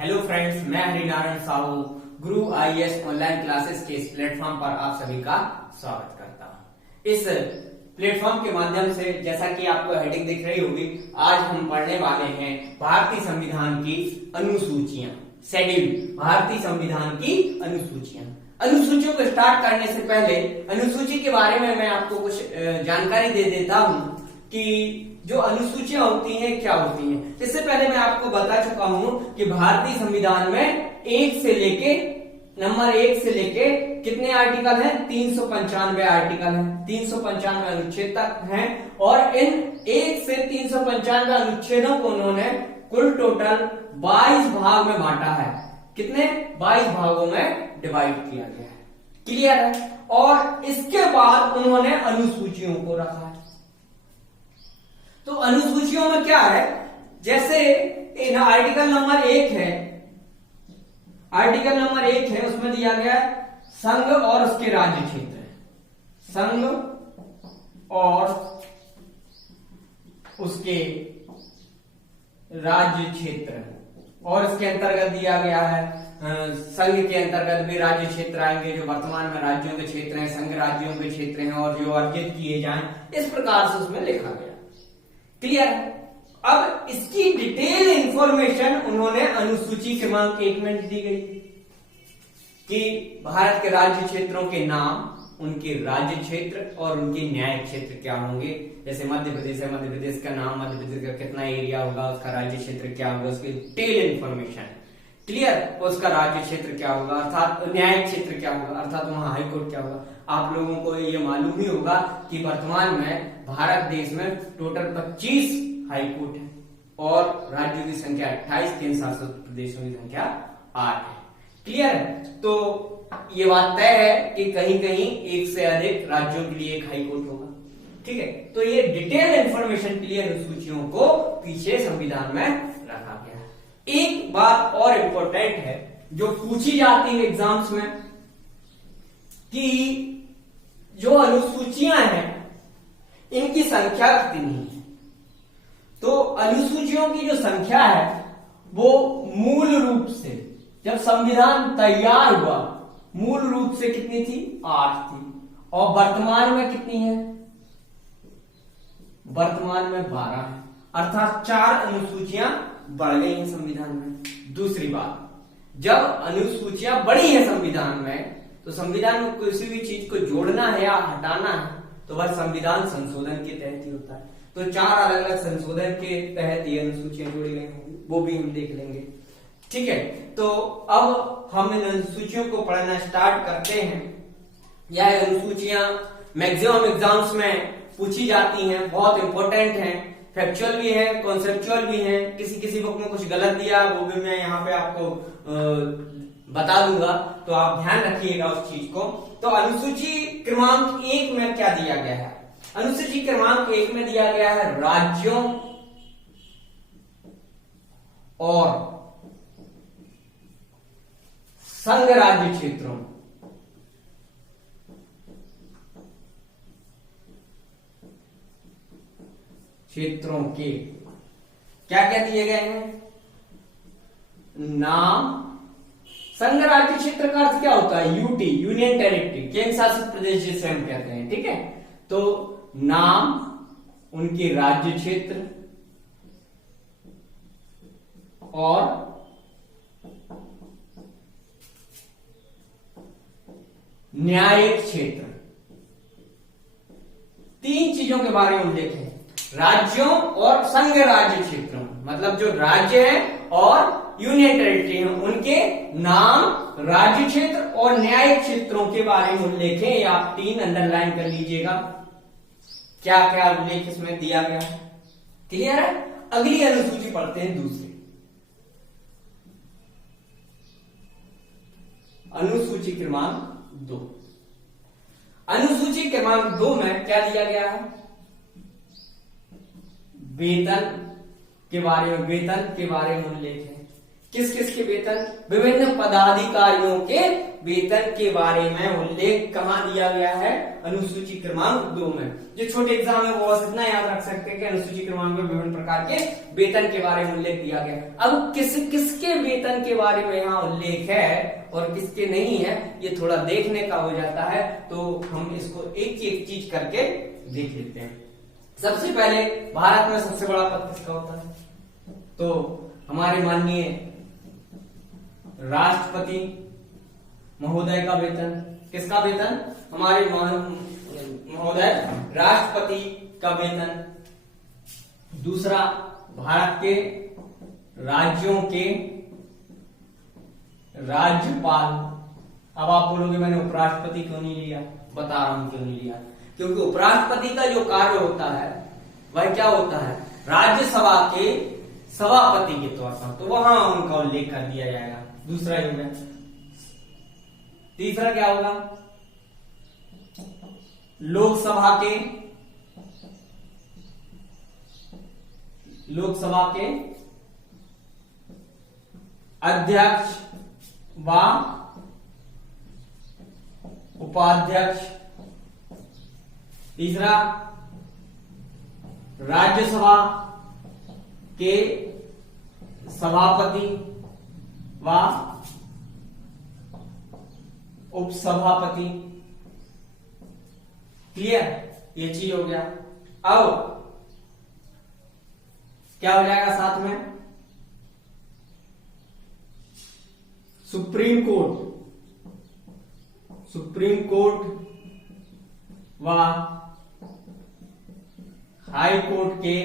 Hello friends, मैं हरिनारायण साहू गुरु IAS online classes के इस प्लेटफॉर्म पर आप सभी का स्वागत करता हूं। इस प्लेटफॉर्म के माध्यम से जैसा कि आपको हेडिंग दिख रही होगी, आज हम पढ़ने वाले हैं भारतीय संविधान की अनुसूचियां, शेड्यूल, भारतीय संविधान की अनुसूचियां। अनुसूचियों को स्टार्ट करने से पहले अनुसूची के बारे में मैं आपको कुछ जानकारी दे देता हूं कि जो अनुसूचियां होती हैं क्या होती हैं। इससे पहले मैं आपको बता चुका हूं कि भारतीय संविधान में नंबर 1 से लेके कितने आर्टिकल हैं? 395 आर्टिकल हैं, 395 अनुच्छेद तक हैं। और इन 1 से 395 अनुच्छेदों को उन्होंने कुल टोटल 22 भाग में बांटा है। कितने? 22 भागों में डिवाइड किया गया है। क्लियर है? और इसके बाद उन्होंने अनुसूचियों को रखा है। तो अनुसूचियों में क्या है? जैसे आर्टिकल नंबर 1 है, आर्टिकल नंबर 1 है, उसमें दिया गया है संघ और उसके राज्य क्षेत्र, संघ और उसके राज्य क्षेत्र। और इसके अंतर्गत दिया गया है संघ के अंतर्गत भी राज्य क्षेत्र आएंगे, जो वर्तमान में राज्यों के क्षेत्र हैं, संघ राज्यों के क्षेत्र हैं, और जो अर्जित किए जाएं, इस प्रकार से उसमें लिखा गया। क्लियर? अब इसकी डिटेल इंफॉर्मेशन उन्होंने अनुसूची क्रमांक 1 में दी गई कि भारत के राज्य क्षेत्रों के नाम, उनके राज्य क्षेत्र और उनके न्यायिक क्षेत्र क्या होंगे। जैसे मध्य प्रदेश है, मध्य प्रदेश का नाम, मध्य प्रदेश का कितना एरिया होगा, उसका राज्य क्षेत्र क्या होगा, उसकी डिटेल इंफॉर्मेशन। क्लियर? उसका राज्य क्षेत्र क्या होगा, अर्थात न्यायिक क्षेत्र क्या होगा, अर्थात वहां हाईकोर्ट क्या होगा। आप लोगों को ये मालूम ही होगा कि वर्तमान में भारत देश में टोटल 25 हाईकोर्ट है और राज्यों की संख्या 28, केंद्र शासित प्रदेशों की संख्या 8 है। क्लियर है? तो ये बात तय है कि कहीं कहीं 1 से अधिक राज्यों के लिए 1 हाईकोर्ट होगा। ठीक है? तो ये डिटेल इंफॉर्मेशन के लिए अनुसूचियों को पीछे संविधान में रखा गया है। एक बात और इंपॉर्टेंट है जो पूछी जाती है एग्जाम्स में कि जो अनुसूचियां हैं इनकी संख्या कितनी है। तो अनुसूचियों की जो संख्या है वो मूल रूप से जब संविधान तैयार हुआ, मूल रूप से कितनी थी? 8 थी। और वर्तमान में कितनी है? वर्तमान में 12 है, अर्थात 4 अनुसूचियां बढ़ गई हैं संविधान में। दूसरी बात, जब अनुसूचियां बढ़ी है संविधान में, तो संविधान में किसी भी चीज को जोड़ना है या हटाना है तो वह संविधान संशोधन के तहत ही होता है। तो 4 अलग अलग संशोधन के तहत ये अनुसूचियां जोड़ी गई होंगी, वो भी हम देख लेंगे। ठीक है? तो अब हम इन अनुसूचियों को पढ़ना स्टार्ट करते हैं। यह अनुसूचियां मैक्सिमम एग्जाम्स में पूछी जाती हैं, बहुत इंपॉर्टेंट हैं, फैक्चुअल भी है, कॉन्सेप्चुअल भी है। किसी बुक में कुछ गलत दिया वो भी मैं यहाँ पे आपको बता दूंगा, तो आप ध्यान रखिएगा उस चीज को। तो अनुसूची क्रमांक 1 में क्या दिया गया है? अनुसूची क्रमांक 1 में दिया गया है राज्यों और संघ राज्य क्षेत्रों, क्षेत्रों के क्या क्या दिए गए हैं? नाम। संघ राज्य क्षेत्र का अर्थ क्या होता है? यूटी, यूनियन टेरिटरी, केंद्र शासित प्रदेश जिसे हम कहते हैं। ठीक है? तो नाम, उनके राज्य क्षेत्र और न्यायिक क्षेत्र, 3 चीजों के बारे में उल्लेख है। राज्यों और संघ राज्य क्षेत्रों, मतलब जो राज्य है और यूनियन टेरिटरी है, उनके नाम, राज्य क्षेत्र और न्यायिक क्षेत्रों के बारे में उल्लेख है। आप 3 अंडरलाइन कर लीजिएगा, क्या क्या उल्लेख इसमें दिया गया है। क्लियर है? अगली अनुसूची पढ़ते हैं, दूसरी अनुसूची क्रमांक 2। अनुसूची क्रमांक 2 में क्या दिया गया है? वेतन के बारे में, वेतन के बारे में उल्लेख है। किस किस के वेतन? विभिन्न पदाधिकारियों के वेतन के बारे में उल्लेख कहाँ दिया गया है? अनुसूची क्रमांक 2 में। जो छोटे एग्जाम है वो बस इतना याद रख सकते हैं कि अनुसूची क्रमांक में विभिन्न प्रकार के वेतन के बारे में उल्लेख दिया गया। अब किस किसके वेतन के बारे में यहाँ उल्लेख है और किसके नहीं है, ये थोड़ा देखने का हो जाता है, तो हम इसको एक चीज करके देख लेते हैं। सबसे पहले भारत में सबसे बड़ा पद किसका होता है? तो हमारे माननीय राष्ट्रपति महोदय का वेतन। किसका वेतन? हमारे महोदय राष्ट्रपति का वेतन। दूसरा, भारत के राज्यों के राज्यपाल। अब आप बोलोगे मैंने उपराष्ट्रपति क्यों नहीं लिया? बता रहा हूं क्यों नहीं लिया। क्योंकि उपराष्ट्रपति का जो कार्य होता है वह क्या होता है? राज्यसभा के सभापति के तौर पर, तो वहां उनका उल्लेख कर दिया जाएगा। दूसरा ही होगा। तीसरा क्या होगा? लोकसभा के अध्यक्ष व उपाध्यक्ष। तीसरा, राज्यसभा के सभापति व उपसभापति। क्लियर? ये चीज हो गया। अब क्या हो जाएगा साथ में? सुप्रीम कोर्ट व हाई कोर्ट के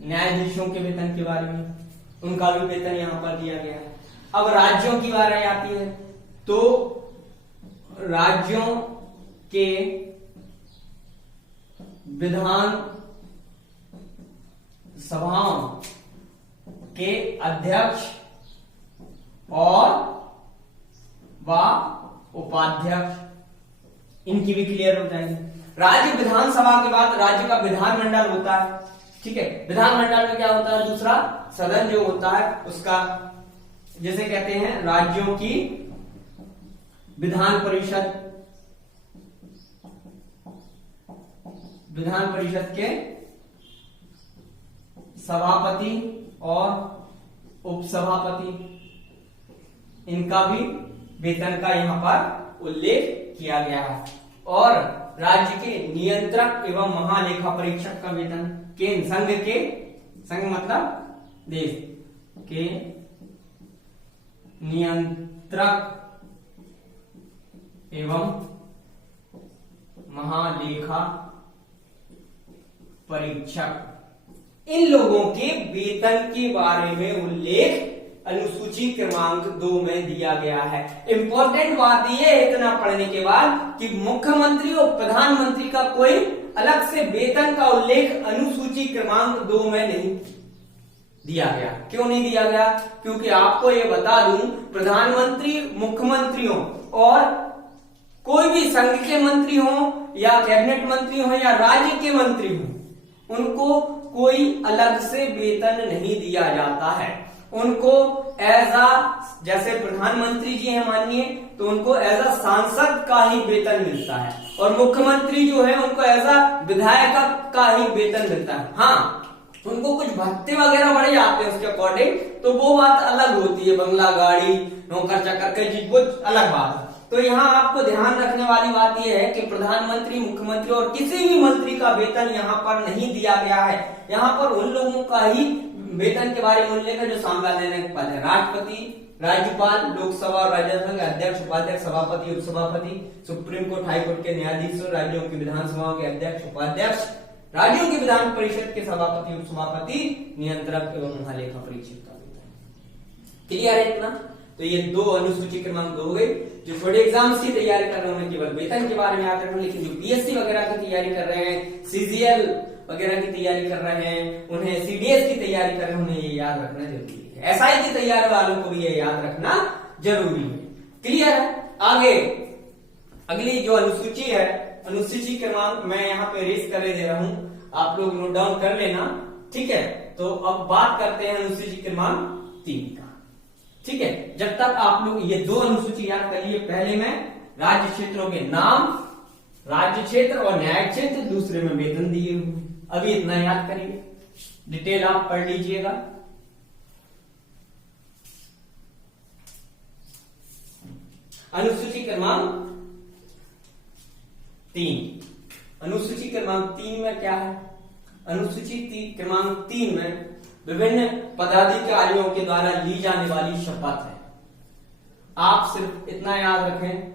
न्यायाधीशों के वेतन के बारे में, उनका भी वेतन यहां पर दिया गया है। अब राज्यों की बारी आती है, तो राज्यों के विधान सभाओं के अध्यक्ष और व उपाध्यक्ष, इनकी भी क्लियर हो जाएगी। राज्य विधानसभा के बाद राज्य का विधानमंडल होता है। ठीक है, विधानमंडल में क्या होता है? दूसरा सदन जो होता है उसका, जैसे कहते हैं राज्यों की विधान परिषद के सभापति और उपसभापति, इनका भी वेतन का यहाँ पर उल्लेख किया गया है। और राज्य के नियंत्रक एवं महालेखा परीक्षक का वेतन, संघ मतलब देश के नियंत्रक एवं महालेखा परीक्षक, इन लोगों के वेतन के बारे में उल्लेख अनुसूची क्रमांक 2 में दिया गया है। इंपॉर्टेंट बात यह है इतना पढ़ने के बाद कि मुख्यमंत्री और प्रधानमंत्री का कोई अलग से वेतन का उल्लेख अनुसूची क्रमांक 2 में नहीं दिया गया। क्यों नहीं दिया गया? क्योंकि आपको ये बता दूं, प्रधानमंत्री, मुख्यमंत्रियों और कोई भी संघ के मंत्री हो या कैबिनेट मंत्री हो या राज्य के मंत्री हो, उनको कोई अलग से वेतन नहीं दिया जाता है। उनको जैसे प्रधानमंत्री जी हैं मानिए, तो उनको सांसद का ही वेतन मिलता है, और मुख्यमंत्री जो है उनको विधायक का ही वेतन मिलता है। हाँ, उनको कुछ भत्ते वगैरह बढ़े जाते हैं उसके अकॉर्डिंग, तो वो बात अलग होती है, बंगला, गाड़ी, नौकर चाकर का चीज, वो अलग बात है। तो यहाँ आपको ध्यान रखने वाली बात यह है कि प्रधानमंत्री, मुख्यमंत्री और किसी भी मंत्री का वेतन यहाँ पर नहीं दिया गया है। यहाँ पर उन लोगों का ही वेतन के बारे में उल्लेख है जो संवैधानिक पद है। राष्ट्रपति, राज्यपाल, लोकसभा और राज्यसभा के अध्यक्ष, उपाध्यक्ष, सभापति, उपसभापति, सुप्रीम कोर्ट, हाई कोर्ट के न्यायाधीश, राज्यों की विधानसभाओं के अध्यक्ष, उपाध्यक्ष, राज्यों की विधान परिषद के सभापति, उपसभापति, नियंत्रक एवं महालेखा परीक्षक का वेतन। क्लियर है इतना? तो ये 2 अनुसूची क्रमांक 2 हो गई। जो छोटे एग्जाम्स की तैयारी कर रहे हैं उन्हें केवल वेतन के बारे में याद रखना, लेकिन जो पीएससी वगैरह की तैयारी कर रहे हैं, सीजीएल वगैरह की तैयारी कर रहे हैं, उन्हें सीडीएस की तैयारी कर रहे हैं, उन्हें ये याद रखना जरूरी है। एसआई की तैयारी वालों को भी ये याद रखना जरूरी है। क्लियर है? आगे अगली जो अनुसूची है, अनुसूची क्रमांक मैं यहाँ पे रेस कर दे रहा हूं, आप लोग नोट डाउन कर लेना, ठीक है। तो अब बात करते हैं अनुसूची क्रमांक 3 का, ठीक है। जब तक आप लोग ये 2 अनुसूची याद कर लिए, पहले में राज्य क्षेत्रों के नाम, राज्य क्षेत्र और न्यायिक क्षेत्र, दूसरे में वेतन दिए हुए, अभी इतना याद करिए, डिटेल आप पढ़ लीजिएगा। अनुसूची क्रमांक 3, अनुसूची क्रमांक 3 में क्या है? अनुसूची क्रमांक 3 में विभिन्न पदाधिकारियों के द्वारा ली जाने वाली शपथ है। आप सिर्फ इतना याद रखें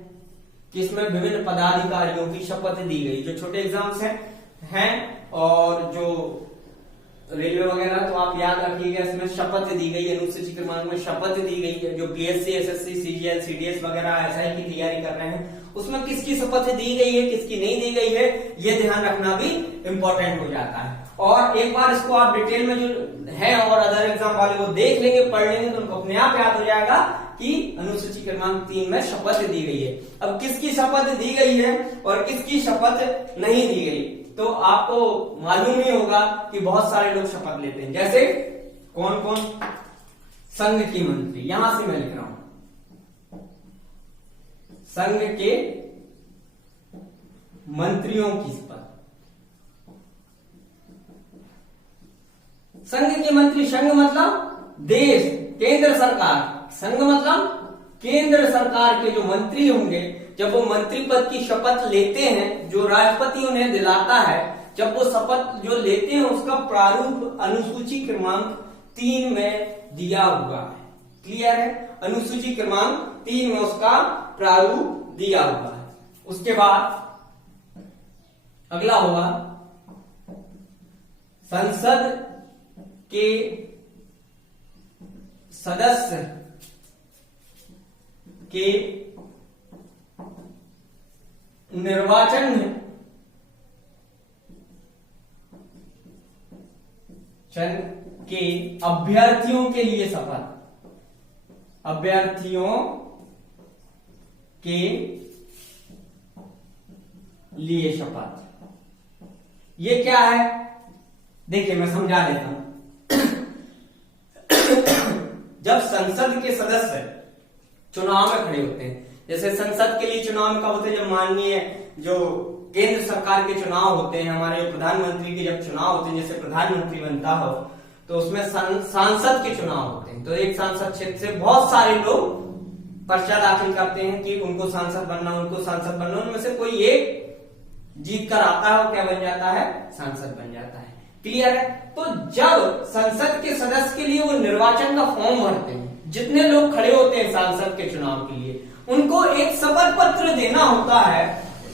कि इसमें विभिन्न पदाधिकारियों की शपथ दी गई, जो छोटे एग्जाम्स हैं और जो रेलवे वगैरह, तो आप याद रखिएगा इसमें शपथ दी गई, अनुसूची क्रमांक में शपथ दी गई है। जो पीएससी, एसएससी, सीजीएल, सीडीएस वगैरह एसआई की तैयारी कर रहे हैं, उसमें किसकी शपथ दी गई है, किसकी नहीं दी गई है, ये ध्यान रखना भी इंपॉर्टेंट हो जाता है। और एक बार इसको आप डिटेल में जो है और अदर एग्जाम वाले को देख लेंगे, पढ़ लेंगे, तो उनको अपने आप याद हो जाएगा कि अनुसूची क्रमांक 3 में शपथ दी गई है। अब किसकी शपथ दी गई है और किसकी शपथ नहीं दी गई, तो आपको मालूम ही होगा कि बहुत सारे लोग शपथ लेते हैं। जैसे कौन कौन? संघ की मंत्री, यहां से मैं लिख रहा हूं, संघ के मंत्रियों की शपथ। संघ के मंत्री, संघ मतलब देश, केंद्र सरकार, संघ मतलब केंद्र सरकार के जो मंत्री होंगे, जब वो मंत्री पद की शपथ लेते हैं, जो राष्ट्रपति उन्हें दिलाता है, जब वो शपथ जो लेते हैं उसका प्रारूप अनुसूची क्रमांक 3 में दिया हुआ है। क्लियर है? अनुसूची क्रमांक 3 में उसका प्रारूप दिया हुआ है। उसके बाद अगला होगा संसद के सदस्य के निर्वाचन के अभ्यर्थियों के लिए शपथ, अभ्यर्थियों के लिए शपथ। ये क्या है? देखिए मैं समझा देता हूं। जब संसद के सदस्य चुनाव में खड़े होते हैं, जैसे संसद के लिए चुनाव में कब होते हैं? जब माननीय जो केंद्र सरकार के चुनाव होते हैं, हमारे प्रधानमंत्री के जब चुनाव होते हैं, जैसे प्रधानमंत्री बनता हो, तो उसमें सांसद के चुनाव होते हैं। तो एक सांसद क्षेत्र से बहुत सारे लोग पर्चा दाखिल करते हैं कि उनको सांसद बनना, उनको सांसद बनना, उनमें से कोई एक जीत कर आता है, क्या बन जाता है? सांसद बन जाता है। क्लियर है? तो जब संसद के सदस्य के लिए वो निर्वाचन का फॉर्म भरते हैं, जितने लोग खड़े होते हैं सांसद के चुनाव के लिए, उनको एक शपथ पत्र देना होता है।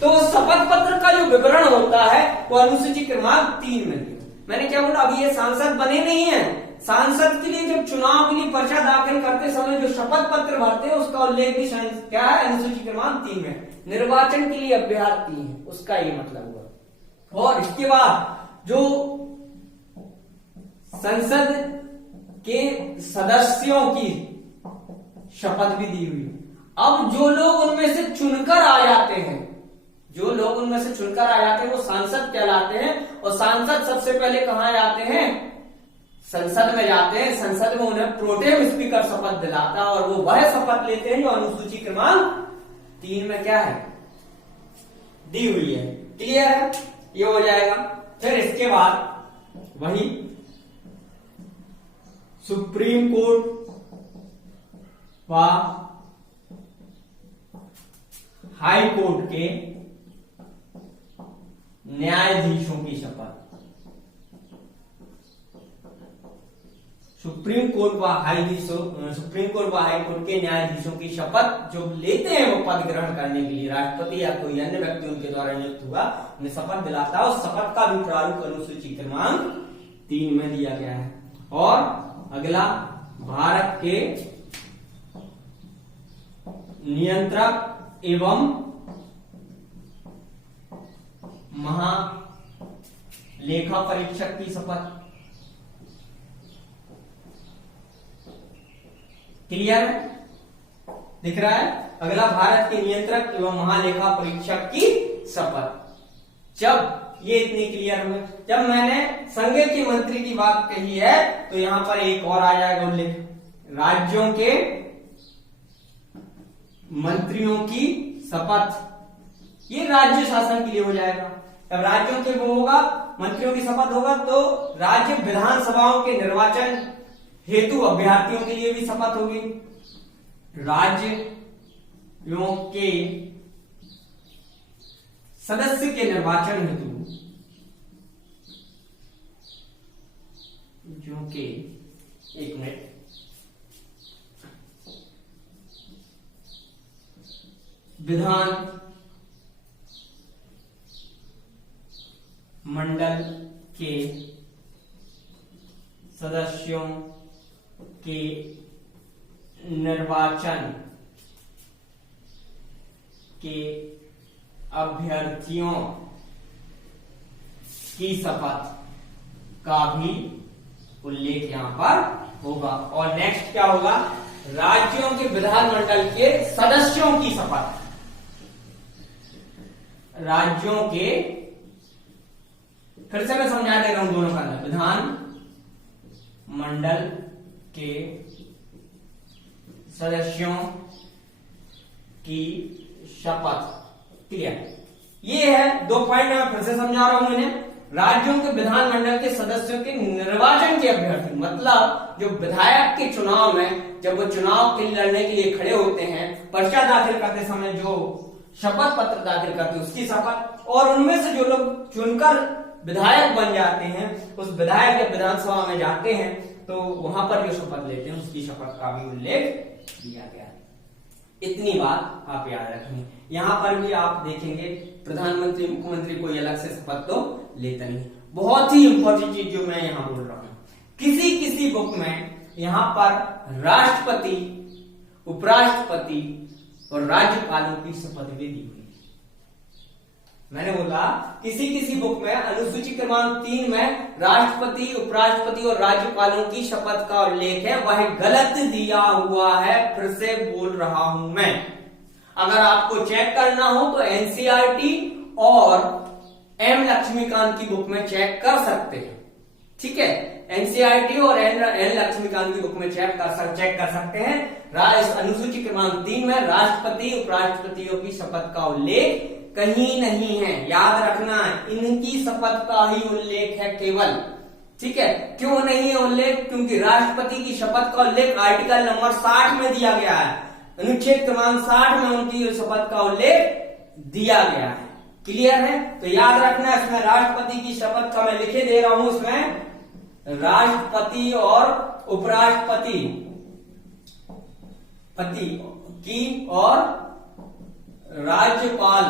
तो शपथ पत्र का जो विवरण होता है वो अनुसूची क्रमांक 3 में दिया। मैंने क्या बोला? अभी ये सांसद बने नहीं है, सांसद के लिए जब चुनाव के लिए पर्चा दाखिल करते समय जो शपथ पत्र भरते हैं उसका उल्लेख भी क्या है? अनुसूची क्रमांक 3 में। निर्वाचन के लिए अभ्यर्थी है, उसका ये मतलब हुआ। और इसके बाद जो संसद के सदस्यों की शपथ भी दी हुई। अब जो लोग उनमें से चुनकर आ जाते हैं, जो लोग उनमें से चुनकर आ जाते हैं वो सांसद कहलाते हैं। और सांसद सबसे पहले कहां जाते हैं? संसद में जाते हैं। संसद में उन्हें प्रोटेम स्पीकर शपथ दिलाता है और वो वह शपथ लेते हैं जो अनुसूची क्रमांक 3 में क्या है? दी हुई है। क्लियर है? ये हो जाएगा। फिर इसके बाद वही सुप्रीम कोर्ट व हाई कोर्ट के न्यायाधीशों की शपथ। सुप्रीम कोर्ट व हाई कोर्ट के न्यायाधीशों की शपथ जो लेते हैं वो पद ग्रहण करने के लिए राष्ट्रपति या कोई अन्य व्यक्ति उनके द्वारा नियुक्त हुआ, उन्हें शपथ दिलाता है। उस शपथ का भी प्रारूप अनुसूची क्रमांक 3 में दिया गया है। और अगला भारत के नियंत्रक एवं महालेखा परीक्षक की शपथ। क्लियर दिख रहा है? अगला भारत के नियंत्रक एवं महालेखा परीक्षक की शपथ। जब ये इतनी क्लियर हुए, जब मैंने संघ के मंत्री की बात कही है तो यहां पर एक और आ जाएगा उल्लेख, राज्यों के मंत्रियों की शपथ। ये राज्य शासन के लिए हो जाएगा। जब राज्यों के वो होगा, मंत्रियों की शपथ होगा, तो राज्य विधानसभाओं के निर्वाचन हेतु अभ्यर्थियों के लिए भी शपथ होगी। राज्यों के सदस्य के निर्वाचन हेतु, जो कि एक मिनट, विधान मंडल के सदस्यों के निर्वाचन के अभ्यर्थियों की शपथ का भी उल्लेख यहां पर होगा। और नेक्स्ट क्या होगा, राज्यों के विधानमंडल के सदस्यों की शपथ, राज्यों के, फिर से मैं समझा दे रहा हूं दोनों का, विधान मंडल के सदस्यों की शपथ। क्लियर, ये है दो पॉइंट मैं फिर से समझा रहा हूं इन्हें। राज्यों के विधानमंडल के सदस्यों के निर्वाचन के अभ्यर्थी, मतलब जो विधायक के चुनाव में, जब वो चुनाव के लिए लड़ने के लिए खड़े होते हैं, पर्चा दाखिल करते समय जो शपथ पत्र दाखिल करते हैं उसकी शपथ, और उनमें से जो लोग चुनकर विधायक बन जाते हैं, उस विधायक जब विधानसभा में जाते हैं तो वहां पर जो शपथ लेते हैं उसकी शपथ का भी उल्लेख दिया गया है। इतनी बात आप याद रखेंगे। यहां पर भी आप देखेंगे प्रधानमंत्री मुख्यमंत्री कोई अलग से शपथ तो लेता नहीं। बहुत ही इंपॉर्टेंट चीज जो मैं यहां बोल रहा हूं, किसी किसी बुक में यहां पर राष्ट्रपति, उपराष्ट्रपति और राज्यपालों की शपथ भी दी हुई। मैंने बोला किसी किसी बुक में अनुसूची क्रमांक 3 में राष्ट्रपति, उपराष्ट्रपति और राज्यपालों की शपथ का उल्लेख है, वह गलत दिया हुआ है। फिर से बोल रहा हूं मैं, अगर आपको चेक करना हो तो एनसीईआरटी और एम लक्ष्मीकांत की बुक में चेक कर सकते हैं। ठीक है, एनसीईआरटी और एन लक्ष्मीकांत की बुक में चेक कर सकते हैं। अनुसूची क्रमांक 3 में राष्ट्रपति, उपराष्ट्रपतियों की शपथ का उल्लेख कहीं नहीं है, याद रखना, इनकी शपथ का ही उल्लेख है केवल। ठीक है, क्यों नहीं है उल्लेख? क्योंकि राष्ट्रपति की शपथ का उल्लेख आर्टिकल नंबर 60 में दिया गया है, अनुच्छेद क्रमांक 60 में उनकी शपथ का उल्लेख दिया गया है। क्लियर है? तो याद रखना, इसमें राष्ट्रपति की शपथ का मैं लिखे दे रहा हूं, इसमें राष्ट्रपति और उपराष्ट्रपति की और राज्यपाल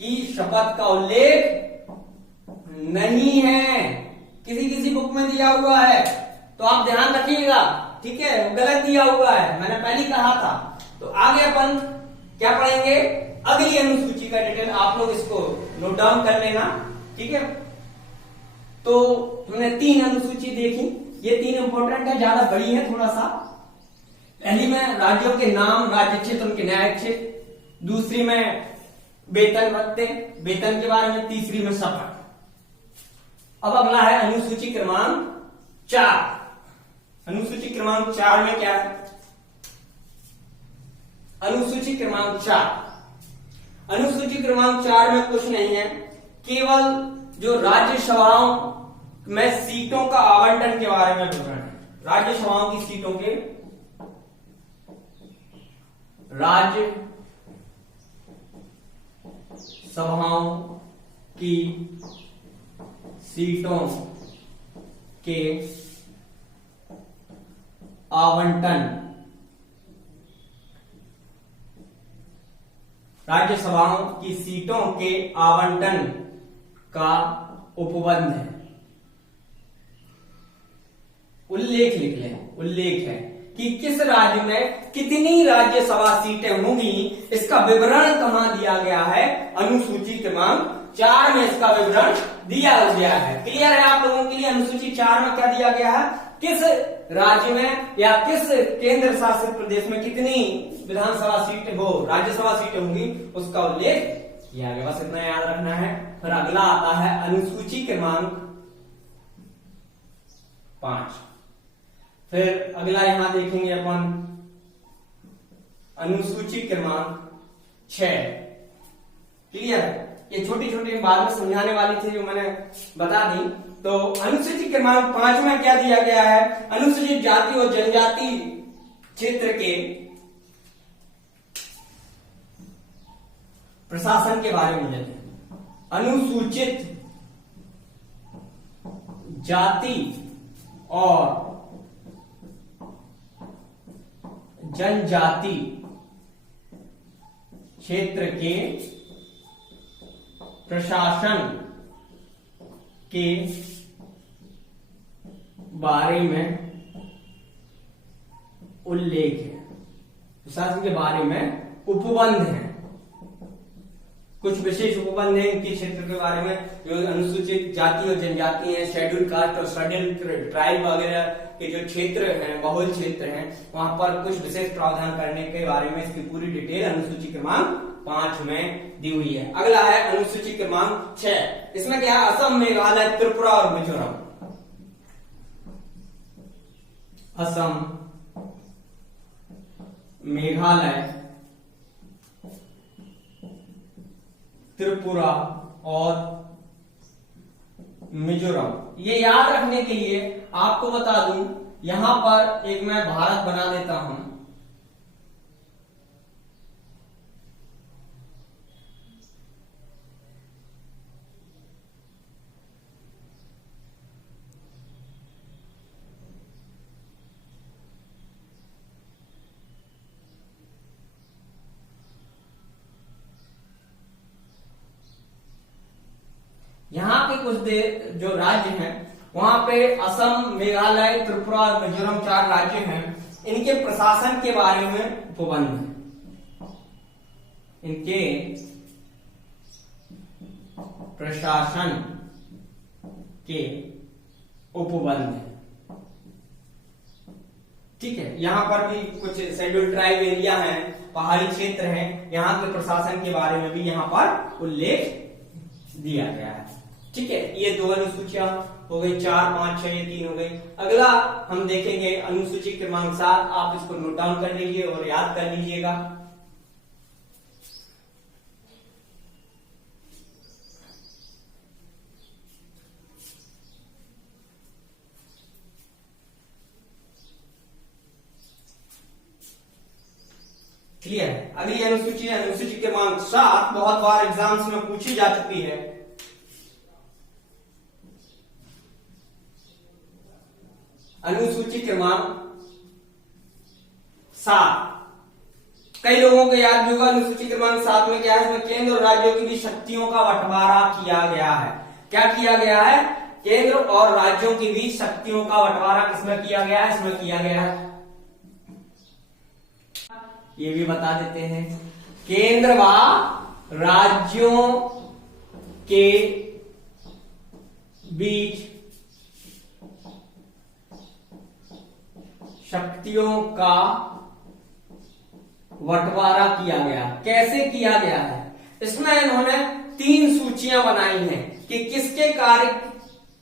की शपथ का उल्लेख नहीं है, किसी किसी बुक में दिया हुआ है, तो आप ध्यान रखिएगा। ठीक है, गलत दिया हुआ है, मैंने पहले कहा था। तो आगे अपन क्या पढ़ेंगे, अगली अनुसूची का डिटेल आप लोग इसको नोट डाउन कर लेना। ठीक है, तो हमने 3 अनुसूची देखी, ये 3 इंपॉर्टेंट है, ज्यादा बड़ी है थोड़ा सा। पहली में राज्यों के नाम, राज्य क्षेत्र, उनके न्यायिक क्षेत्र, दूसरी में वेतन भत्ते, वेतन के बारे में, तीसरी में शपथ। अब अगला है अनुसूची क्रमांक 4। अनुसूची क्रमांक 4 में क्या है? अनुसूची क्रमांक 4, अनुसूची क्रमांक 4 में कुछ नहीं है, केवल जो राज्यसभाओं में सीटों का आवंटन के बारे में विवरण है। राज्यसभाओं की सीटों के, राज्य सभाओं की सीटों के आवंटन, राज्यसभाओं की सीटों के आवंटन का उपबंध है। उल्लेख लिख लें, उल्लेख है कि किस राज्य में कितनी राज्यसभा सीटें होंगी, इसका विवरण कहां दिया गया है? अनुसूची क्रमांक 4 में इसका विवरण दिया गया है। क्लियर है आप लोगों के लिए? अनुसूची 4 में क्या दिया गया है, किस राज्य में या किस केंद्र शासित प्रदेश में कितनी विधानसभा सीटें हो, राज्यसभा सीटें होंगी, उसका उल्लेख ये आगे बस इतना याद रखना है। फिर अगला आता है अनुसूची क्रमांक 5। फिर अगला यहां देखेंगे अपन अनुसूची क्रमांक 6। क्लियर? ये छोटी छोटी बाद में समझाने वाली थी जो मैंने बता दी। तो अनुसूची क्रमांक 5 में क्या दिया गया है? अनुसूचित जाति और जनजाति क्षेत्र के प्रशासन के बारे में लेते हैं। अनुसूचित जाति और जनजाति क्षेत्र के प्रशासन के बारे में उल्लेख है। प्रशासन के बारे में उपबंध है, कुछ विशेष उपबंध है इनके क्षेत्र के बारे में। जो अनुसूचित जाति और जनजाति है, शेड्यूल कास्ट और शेड्यूल ट्राइब वगैरह के जो क्षेत्र हैं, बहुल क्षेत्र हैं, वहां पर कुछ विशेष प्रावधान करने के बारे में इसकी पूरी डिटेल अनुसूची क्रमांक 5 में दी हुई है। अगला है अनुसूची क्रमांक 6। इसमें क्या है? असम, मेघालय, त्रिपुरा और मिजोरम। असम, मेघालय, त्रिपुरा और मिजोरम। ये याद रखने के लिए आपको बता दूं, यहां पर एक मैं भारत बना देता हूं। यहां के कुछ जो राज्य हैं, वहां पे असम, मेघालय, त्रिपुरा और मिजोरम 4 राज्य हैं। इनके प्रशासन के बारे में उपबंध है। इनके प्रशासन के उपबंध है। ठीक है? यहां पर भी कुछ शेड्यूल ट्राइब एरिया है, पहाड़ी क्षेत्र है, यहां के प्रशासन के बारे में भी यहां पर उल्लेख दिया गया है। ठीक है? ये 2 अनुसूचियां हो गई, 4, 5, 6, ये 3 हो गई। अगला हम देखेंगे अनुसूची क्रमांक 7। आप इसको नोट डाउन कर लीजिए और याद कर लीजिएगा। क्लियर है? अगली अनुसूची है अनुसूची क्रमांक 7। बहुत बार एग्जाम्स में पूछी जा चुकी है। अनुसूची क्रमांक 7 कई लोगों को याद भी होगा। अनुसूची क्रमांक 7 में क्या है? इसमें केंद्र और राज्यों की भी शक्तियों का बंटवारा किया गया है। क्या किया गया है? केंद्र और राज्यों के बीच शक्तियों का बंटवारा किसमें किया गया है? इसमें किया गया है। ये भी बता देते हैं, केंद्र व राज्यों के बीच शक्तियों का बंटवारा किया गया। कैसे किया गया है? इसमें इन्होंने 3 सूचियां बनाई हैं कि किसके कार्य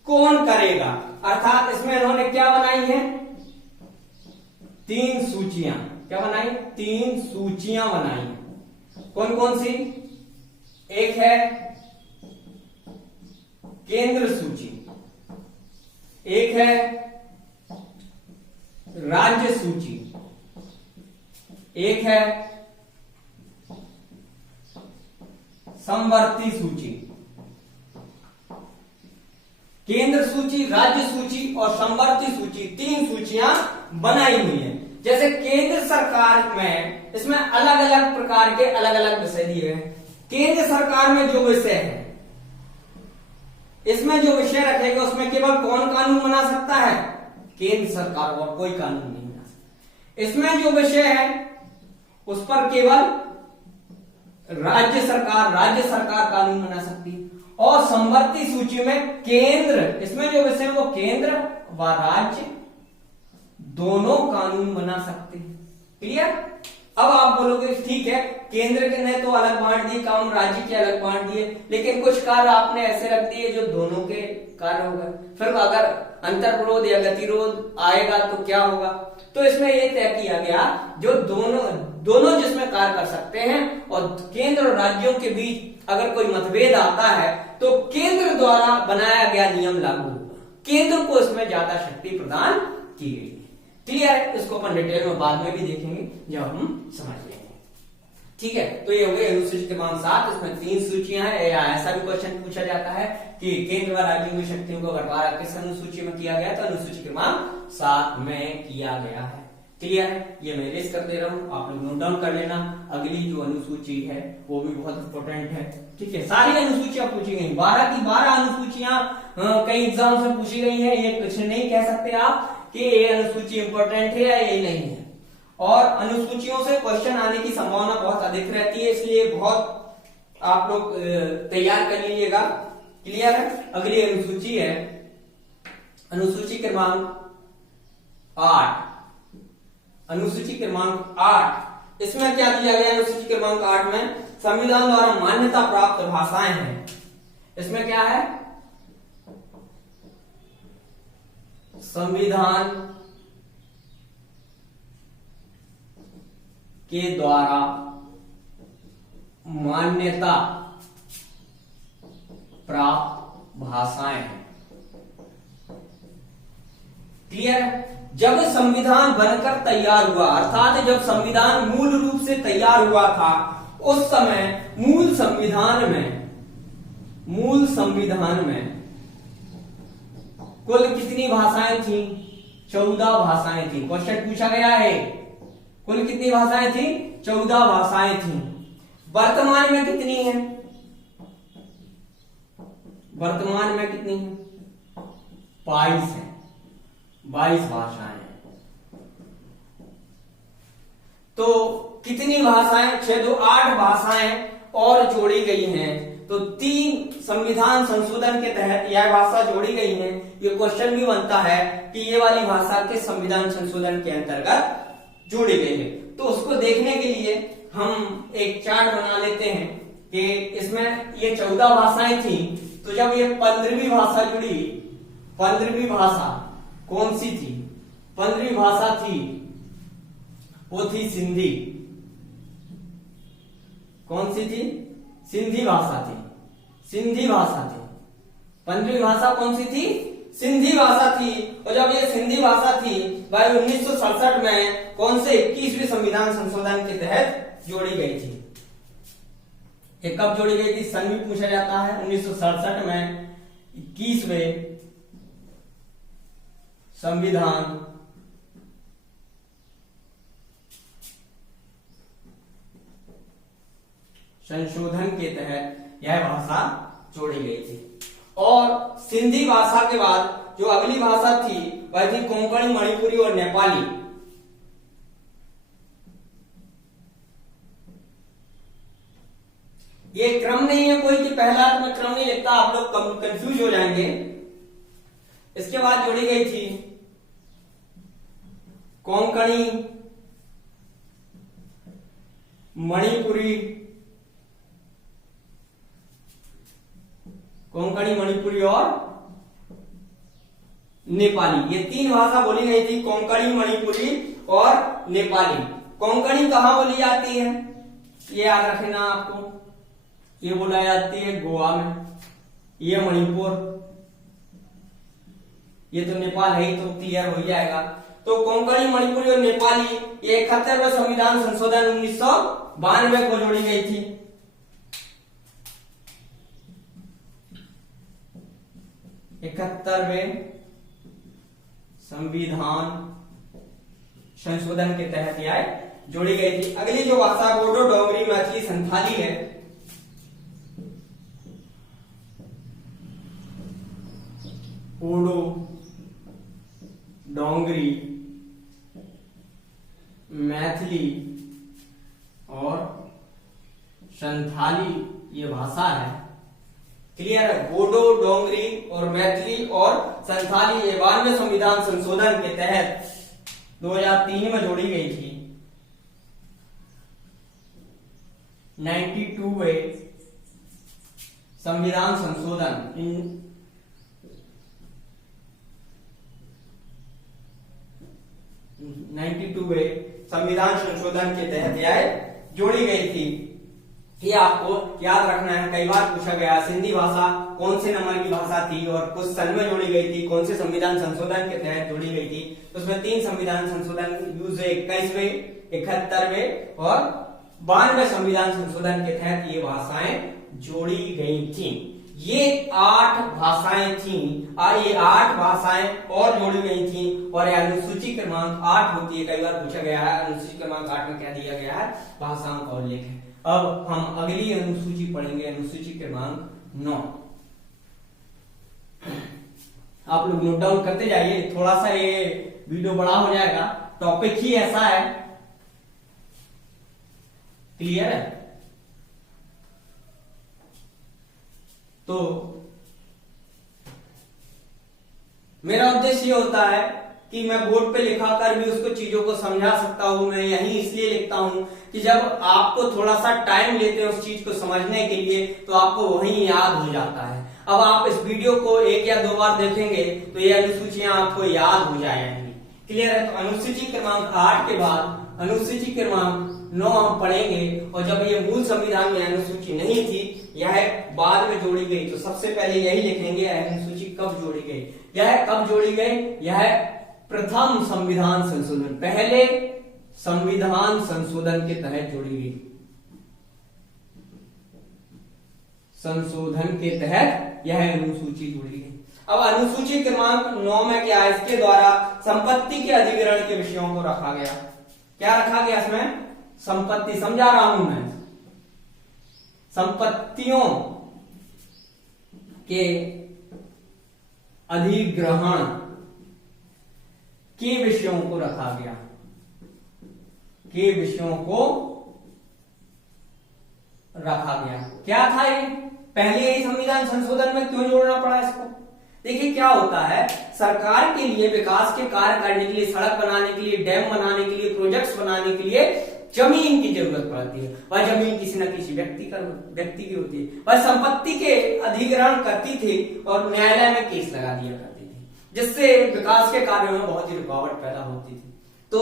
कौन करेगा। अर्थात इसमें इन्होंने क्या बनाई है? 3 सूचियां। क्या बनाई? 3 सूचियां बनाई। कौन कौन सी? एक है केंद्र सूची, एक है राज्य सूची, एक है समवर्ती सूची। केंद्र सूची, राज्य सूची और समवर्ती सूची, 3 सूचियां बनाई हुई है। जैसे केंद्र सरकार में इसमें अलग अलग प्रकार के अलग अलग विषय दिए हैं। केंद्र सरकार में जो विषय है, इसमें जो विषय रखेगा उसमें केवल कौन कानून बना सकता है? केंद्र सरकार, और कोई कानून नहीं बना सकता। इसमें जो विषय है उस पर केवल राज्य सरकार कानून बना सकती है। और समवर्ती सूची में केंद्र, इसमें जो विषय है वो केंद्र व राज्य दोनों कानून बना सकते हैं। क्लियर? अब आप बोलोगे ठीक है, केंद्र के ने तो अलग बांट दिए काम, राज्य के अलग बांट दिए, लेकिन कुछ कार्य आपने ऐसे रख दिए जो दोनों के कार्य हो गए, फिर अगर अंतर्विरोध या गतिरोध आएगा तो क्या होगा? तो इसमें यह तय किया गया जो दोनों जिसमें कार्य कर सकते हैं और केंद्र और राज्यों के बीच अगर कोई मतभेद आता है तो केंद्र द्वारा बनाया गया नियम लागू होगा, केंद्र को इसमें ज्यादा शक्ति प्रदान की गई है। क्लियर है? इसको अपन डिटेल में बाद में भी देखेंगे जब हम समझ लेंगे। ठीक है, तो ये हो गई अनुसूची क्रमांक 7। इसमें 3 सूचियां हैं, या ऐसा भी क्वेश्चन पूछा जाता है कि केंद्र व राज्यों की शक्तियों का बंटवारा किस अनुसूची में किया गया? तो अनुसूची क्रमांक 7 में किया गया है। क्लियर है? ये मैं लिस्ट कर दे रहा हूं, आप लोग नोट डाउन कर लेना। अगली जो अनुसूची है वो भी बहुत इंपॉर्टेंट है। ठीक है, सारी अनुसूचियां पूछी गई, 12 की 12 अनुसूचियां कई एग्जाम से पूछी गई है। ये कुछ नहीं कह सकते आप कि ये अनुसूची इंपॉर्टेंट है या ये नहीं है। और अनुसूचियों से क्वेश्चन आने की संभावना बहुत अधिक रहती है, इसलिए बहुत आप लोग तैयार कर लीजिएगा। क्लियर है? अगली अनुसूची है अनुसूची क्रमांक 8। अनुसूची क्रमांक 8, इसमें क्या दिया गया? अनुसूची क्रमांक 8 में संविधान द्वारा मान्यता प्राप्त भाषाएं हैं। इसमें क्या है? संविधान के द्वारा मान्यता प्राप्त भाषाएं हैं। क्लियर है? जब संविधान बनकर तैयार हुआ, अर्थात जब संविधान मूल रूप से तैयार हुआ था, उस समय मूल संविधान में कुल कितनी भाषाएं थी? 14 भाषाएं थी। क्वेश्चन पूछा गया है, कुल कितनी भाषाएं थी? 14 भाषाएं थी। वर्तमान में कितनी है? वर्तमान में कितनी है? 22 है, 22 भाषाएं। तो कितनी भाषाएं? 6 2 8 भाषाएं और जोड़ी गई हैं। तो 3 संविधान संशोधन के तहत यह भाषा जोड़ी गई है। ये क्वेश्चन भी बनता है कि ये वाली भाषा के संविधान संशोधन के अंतर्गत जोड़ी गई है। तो उसको देखने के लिए हम एक चार्ट बना लेते हैं कि इसमें ये 14 भाषाएं थी, तो जब ये 15वीं भाषा जुड़ी, 15वीं भाषा कौन सी थी? 15वीं भाषा थी वो थी सिंधी। कौन सी थी? सिंधी भाषा थी। सिंधी भाषा थी। 15वीं भाषा कौन सी थी? सिंधी भाषा थी। और जब ये सिंधी भाषा थी भाई 1967 में कौन से 21वें संविधान संशोधन के तहत जोड़ी गई थी। ये कब जोड़ी गई थी? सन भी पूछा जाता है। 1967 में 21वें संविधान संशोधन के तहत यह भाषा जोड़ी गई थी। और सिंधी भाषा के बाद जो अगली भाषा थी वह थी कोंकणी, मणिपुरी और नेपाली। ये क्रम नहीं है कोई कि पहला मैं क्रम नहीं लिखता, आप लोग कंफ्यूज हो जाएंगे। इसके बाद जोड़ी गई थी कोंकणी, मणिपुरी, कोंकणी, मणिपुरी और नेपाली। ये 3 भाषा बोली गई थी, कोंकणी, मणिपुरी और नेपाली। कोंकणी कहां बोली जाती है? ये याद रखना आपको, ये बोला जाती है गोवा में। ये मणिपुर, ये तो नेपाल है ही, तो क्लियर हो जाएगा। तो कोंकणी, मणिपुरी और नेपाली ये 71वें संविधान संशोधन 1992 को जोड़ी गई थी। इकहत्तरवें संविधान संशोधन के तहत यह जोड़ी गई थी। अगली जो भाषा बोडो, डोगरी, मैथिली, संथाली है, बोडो, डोंगरी, मैथिली और संथाली ये भाषा है। क्लियर है? बोडो, डोंगरी और मैथिली और संथाली ये 92वें संविधान संशोधन के तहत 2003 में जोड़ी गई थी। 92वें संविधान संशोधन 92वें संविधान संशोधन के तहत यह जोड़ी गई थी। ये आपको याद रखना है, कई बार पूछा गया सिंधी भाषा कौन से नंबर की भाषा थी और कुछ सन में जोड़ी गई थी, कौन से संविधान संशोधन के तहत जोड़ी गई थी। तो उसमें 3 संविधान संशोधन यूज 21वें, 71वें और 92वें संविधान संशोधन के तहत ये भाषाएं जोड़ी गई थी। ये 8 भाषाएं थी और ये 8 भाषाएं और जोड़ी गई थी और अनुसूची क्रमांक 8 होती है। कई बार पूछा गया है अनुसूची क्रमांक 8 में क्या दिया गया है, भाषाओं का उल्लेख है। अब हम अगली अनुसूची पढ़ेंगे, अनुसूची क्रमांक 9। आप लोग नोट डाउन करते जाइए, थोड़ा सा ये वीडियो बड़ा हो जाएगा, टॉपिक ही ऐसा है। क्लियर है? तो मेरा उद्देश्य ये होता है कि मैं बोर्ड पे लिखा कर भी उसको चीजों को समझा सकता हूं। मैं यही इसलिए लिखता हूं कि जब आपको थोड़ा सा टाइम लेते हैं उस चीज को समझने के लिए तो आपको वही याद हो जाता है। अब आप इस वीडियो को 1 या 2 बार देखेंगे तो ये अनुसूचियां आपको याद हो जाएंगी। क्लियर है? तो अनुसूची क्रमांक 8 के बाद अनुसूची क्रमांक 9 हम पढ़ेंगे। और जब ये मूल संविधान में अनुसूची नहीं थी, यह बाद में जोड़ी गई, तो सबसे पहले यही लिखेंगे अनुसूची कब जोड़ी गई। यह कब जोड़ी गई? यह प्रथम संविधान संशोधन, पहले संविधान संशोधन के तहत जोड़ी गई। संशोधन के तहत यह अनुसूची जोड़ी गई। अब अनुसूची क्रमांक 9 में क्या है? इसके द्वारा संपत्ति के अधिग्रहण के विषयों को रखा गया। क्या रखा गया इसमें? संपत्ति, समझा रहा हूं मैं, संपत्तियों के अधिग्रहण के विषयों को रखा गया, के विषयों को रखा गया। क्या था ये? पहले ही संविधान संशोधन में क्यों जोड़ना पड़ा इसको? देखिए क्या होता है, सरकार के लिए विकास के कार्य करने के लिए, सड़क बनाने के लिए, डैम बनाने के लिए, प्रोजेक्ट्स बनाने के लिए जमीन की जरूरत पड़ती है। वह जमीन किसी न किसी व्यक्ति की होती है। वह संपत्ति के अधिग्रहण करती थी और न्यायालय में केस लगा दिया करती थी, जिससे विकास के कार्यों में बहुत ही रुकावट पैदा होती थी। तो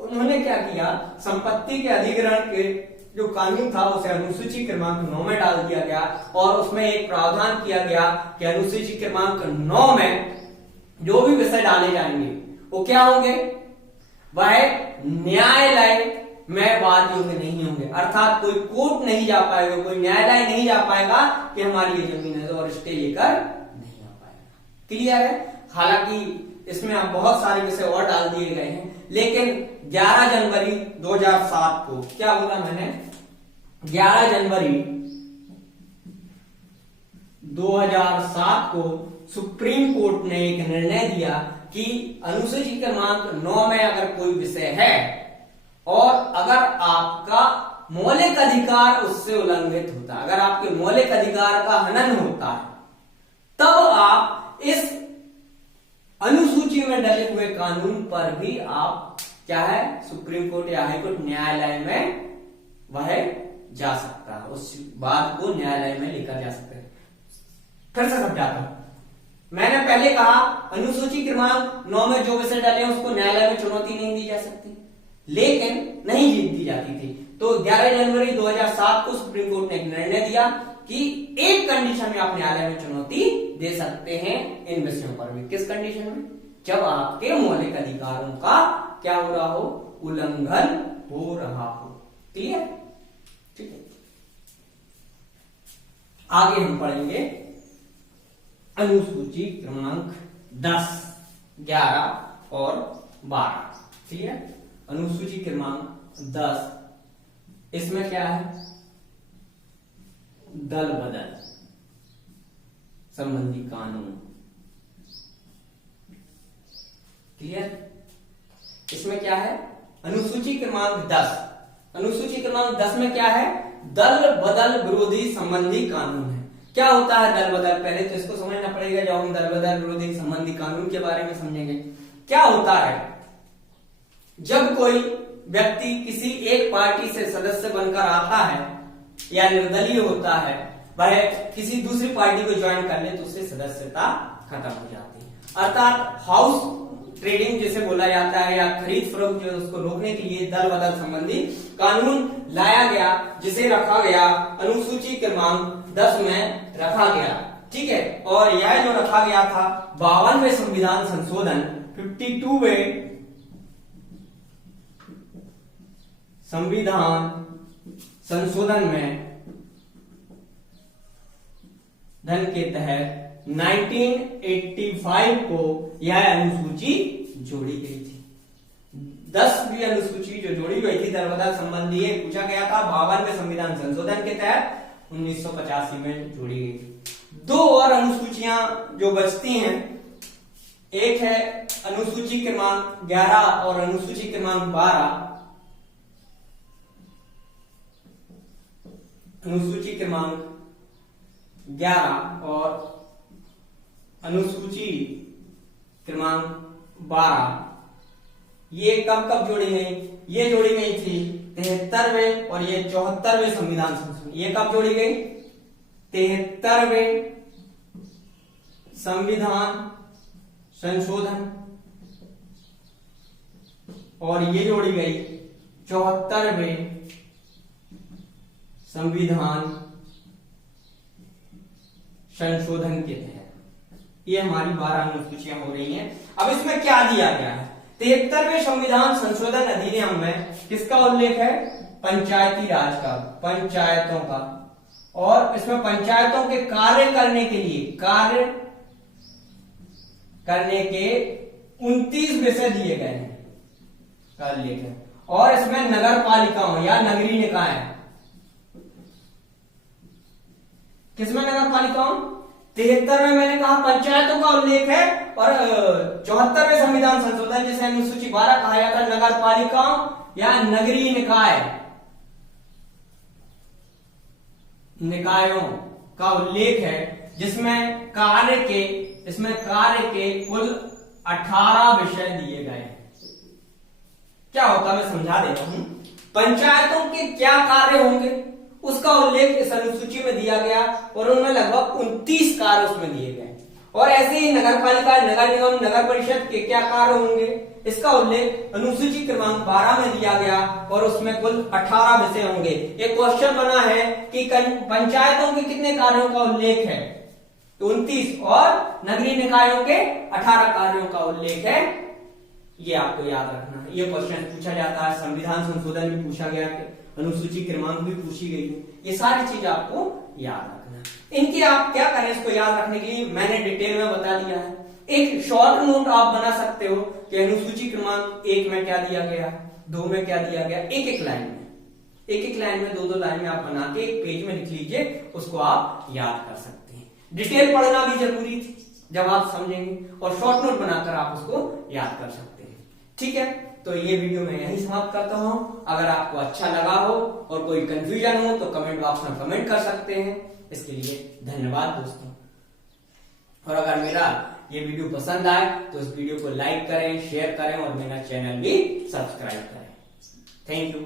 उन्होंने क्या किया, संपत्ति के अधिग्रहण के जो कानून था उसे अनुसूची क्रमांक 9 में डाल दिया गया और उसमें एक प्रावधान किया गया कि अनुसूची क्रमांक 9 में जो भी विषय डाले जाएंगे वो क्या होंगे? वह न्यायालय में वाद योग्य नहीं होंगे। अर्थात कोई कोर्ट नहीं जा पाएगा, कोई न्यायालय नहीं जा पाएगा कि हमारी ये जमीन है और स्टे लेकर नहीं आ पाएगा। क्लियर है? हालांकि इसमें अब बहुत सारे विषय और डाल दिए गए हैं, लेकिन 11 जनवरी 2007 को क्या बोला मैंने? 11 जनवरी 2007 को सुप्रीम कोर्ट ने एक निर्णय दिया कि अनुसूची क्रमांक 9 में अगर कोई विषय है और अगर आपका मौलिक अधिकार उससे उल्लंघित होता है, अगर आपके मौलिक अधिकार का हनन होता है, तब आप इस अनुसूची में डले हुए कानून पर भी आप क्या है, सुप्रीम कोर्ट या हाई कोर्ट न्यायालय में वह जा सकता है, उस बात को न्यायालय में लेकर जा सकते हैं। फिर से समझाता हूं, मैंने पहले कहा अनुसूची क्रमांक 9 में जो विषय डाले उसको न्यायालय में चुनौती नहीं दी जा सकती, लेकिन नहीं जीत दी जाती थी। तो 11 जनवरी 2007 को सुप्रीम कोर्ट ने एक निर्णय दिया कि एक कंडीशन में आप न्यायालय में चुनौती दे सकते हैं इन विषयों पर भी। किस कंडीशन में? जब आपके मौलिक अधिकारों का क्या हो रहा हो, उल्लंघन हो रहा हो। क्लियर? ठीक है, आगे हम पढ़ेंगे अनुसूची क्रमांक 10, 11 और 12। क्लियर? अनुसूची क्रमांक 10, इसमें क्या है? दल बदल संबंधी कानून। क्लियर? इसमें क्या है? अनुसूची क्रमांक 10, अनुसूची क्रमांक 10 में क्या है? दल बदल विरोधी संबंधी कानून है। क्या होता है दल बदल? पहले तो इसको समझना पड़ेगा, जब हम दल बदल विरोधी संबंधी कानून के बारे में समझेंगे। क्या होता है, जब कोई व्यक्ति किसी एक पार्टी से सदस्य बनकर आता है, या निर्दलीय होता है, वह किसी दूसरी पार्टी को ज्वाइन कर ले तो उससे सदस्यता खत्म हो जाती है। अर्थात हाउस ट्रेडिंग जिसे बोला जाता है या खरीद फरोख्त जो उसको रोकने के लिए दल बदल संबंधी कानून लाया गया, जिसे रखा गया अनुसूची क्रमांक 10 में रखा गया। ठीक है, और यह जो रखा गया था 52वें संविधान संशोधन 52वें संविधान संशोधन में धन के तहत 1985 को यह अनुसूची जोड़ी गई थी। 10वीं अनुसूची जो जोड़ी गई थी दल बदल संबंधी पूछा गया था 52वें संविधान संशोधन के तहत 1985 में जोड़ी गई थी। दो और अनुसूचियां जो बचती हैं, एक है अनुसूची क्रमांक 11 और अनुसूची क्रमांक 12। अनुसूची क्रमांक 11 और अनुसूची क्रमांक 12 ये कब कब जोड़ी गई? ये जोड़ी गई थी 73वें और ये 74वें संविधान संशोधन। ये कब जोड़ी गई? 73वें संविधान संशोधन और ये जोड़ी गई 74वें संविधान संशोधन के तहत। ये हमारी 12 अनुसूचियां हो रही हैं। अब इसमें क्या दिया गया है? 73वें संविधान संशोधन अधिनियम में किसका उल्लेख है? पंचायती राज का, पंचायतों का। और इसमें पंचायतों के कार्य करने के लिए, कार्य करने के 29 विषय दिए गए हैं का उल्लेख है। और इसमें नगर पालिकाओं या नगरीय निकाय, किसमें नगर पालिकाओं? 73 में मैंने कहा पंचायतों का उल्लेख है, और 74वें संविधान संशोधन जिसे अनुसूची 12 कहा जाता है नगर पालिकाओं या नगरीय निकाय, निकायों का उल्लेख है, जिसमें कार्य के कुल 18 विषय दिए गए हैं। क्या होता है मैं समझा देता हूं। पंचायतों के क्या कार्य होंगे उसका उल्लेख इस अनुसूची में दिया गया, और उनमें लगभग 29 कार्य उसमें दिए गए। और ऐसे ही नगर पालिका, नगर निगम, नगर परिषद के क्या कार्य होंगे इसका उल्लेख अनुसूची क्रमांक 12 में दिया गया, और उसमें कुल 18 विषय होंगे। एक क्वेश्चन बना है कि पंचायतों के कितने कार्यों का उल्लेख है? 29, और नगरीय निकायों के 18 कार्यों का उल्लेख है। ये आपको याद रखना है। ये क्वेश्चन पूछा जाता है, संविधान संशोधन भी पूछा गया, अनुसूची क्रमांक भी पूछी गई है। ये सारी चीज आपको याद रखना है। इनकी आप क्या करें, इसको याद रखने के लिए मैंने डिटेल में बता दिया है। एक शॉर्ट नोट आप बना सकते हो कि अनुसूची क्रमांक 1 में क्या दिया गया, 2 में क्या दिया गया, एक लाइन में 2 लाइन में आप बना के एक पेज में लिख लीजिए, उसको आप याद कर सकते हैं। डिटेल पढ़ना भी जरूरी थी जब आप समझेंगे, और शॉर्ट नोट बनाकर आप उसको याद कर सकते हैं। ठीक है, तो ये वीडियो मैं यही समाप्त करता हूं। अगर आपको अच्छा लगा हो और कोई कंफ्यूजन हो तो कमेंट बॉक्स में कमेंट कर सकते हैं। इसके लिए धन्यवाद दोस्तों। और अगर मेरा ये वीडियो पसंद आए तो इस वीडियो को लाइक करें, शेयर करें और मेरा चैनल भी सब्सक्राइब करें। Thank you.